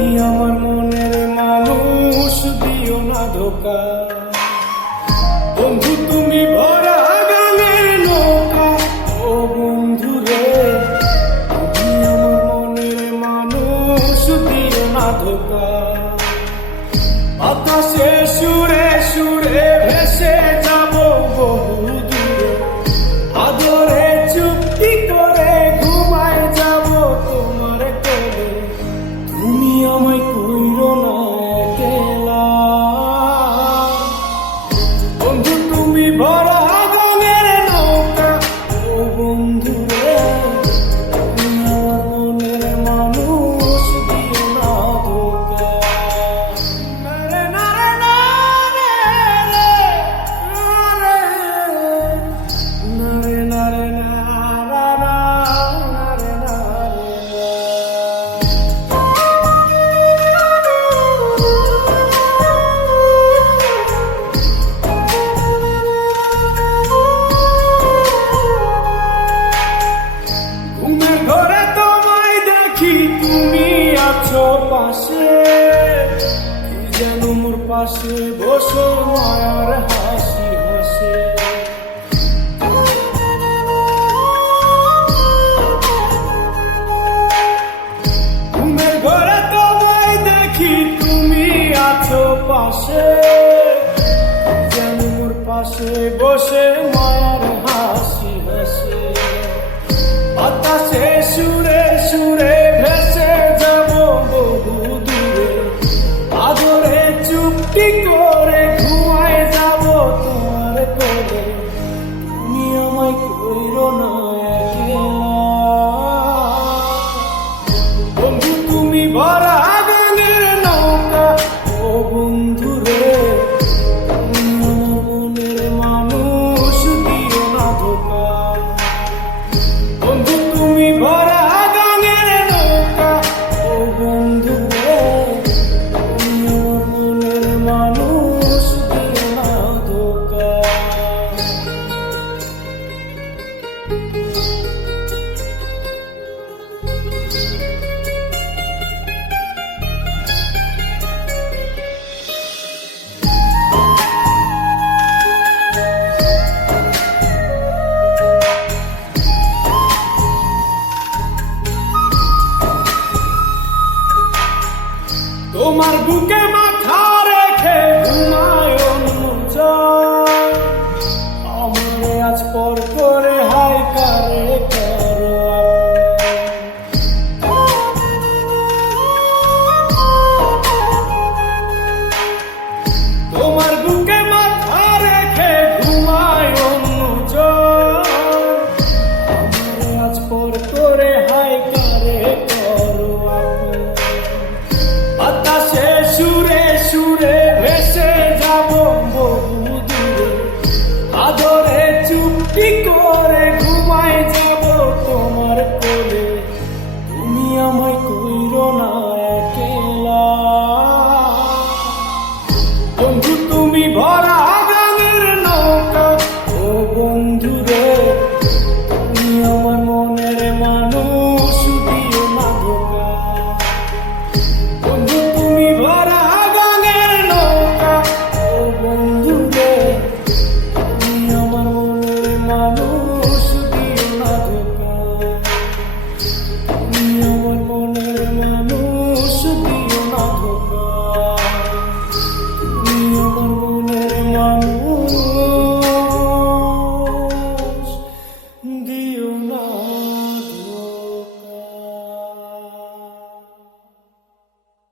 তুমি আমার মনের মানুষ, দিও না ধোকা। বন্ধু তুমি ভরা গানের নৌকা, ও বন্ধু রে তুমি আমার মনের মানুষ, দিও না ধোকা। বাতাসে সুরে সুরে ভেসে যাব বহু দূরে, আদরে চুক্তি করে ঘুমায় যাব তোমার কোলে। তুমি আমায় কইরো না একলা, বন্ধু তুমি ভরা গানের নৌকা, ও বন্ধু রে তুমি আমার মনের মানুষ, দিও না ধোকা। নারে নারে নারে নারে নারে নারে ঘুমের ঘরে তোমায় দেখি, তুমি আছো পাশে, কি যেন মোর পাশে বসে মায়ার হাসি হাসে। ঘুমের ঘরে তোমায় দেখি, তুমি আছো পাশে, কি যেন মোর পাশে বসে মায়ার হাসি হাসে। বাতাসে সুরে সুরে ভেসে যাব বহু দূরে, আদরে চুপটি করে ঘুমায় যাব তোমার কোলে। তুমি আমায় কইরো না একলা, বন্ধু তুমি ভরা গানের নৌকা, ও বন্ধু রে তুমি আমার মনের মানুষ, দিও না ধোকা। বন্ধু তুমি ভরা গানের নৌকা, ও বন্ধু রে তুমি আমার মনের মানুষ, দিও না ধোকা। তোমার বুকে মাথা রেখে ঘুমায় অন্যজন, আমারে আজ পর করে হায় কারে করো আপন। তোমার বুকে মাথা রেখে ঘুমায় অন্যজন, আমারে আজ পর করে হায় কারে করো আপন। বাতাসে সুরে সুরে ভেসে যাব বহু দূরে, আদরে চুপটি করে ঘুমায় যাব তোমার কোলে। তুমি আমায় কইরো না একলা, বন্ধু তুমি ভরা গানের নৌকা, ও বন্ধু রে তুমি আমার মনের মানুষ, দিও না ধোকা। বন্ধু তুমি ভরা গানের নৌকা, ও বন্ধু রে তুমি আমার মনের মানুষ।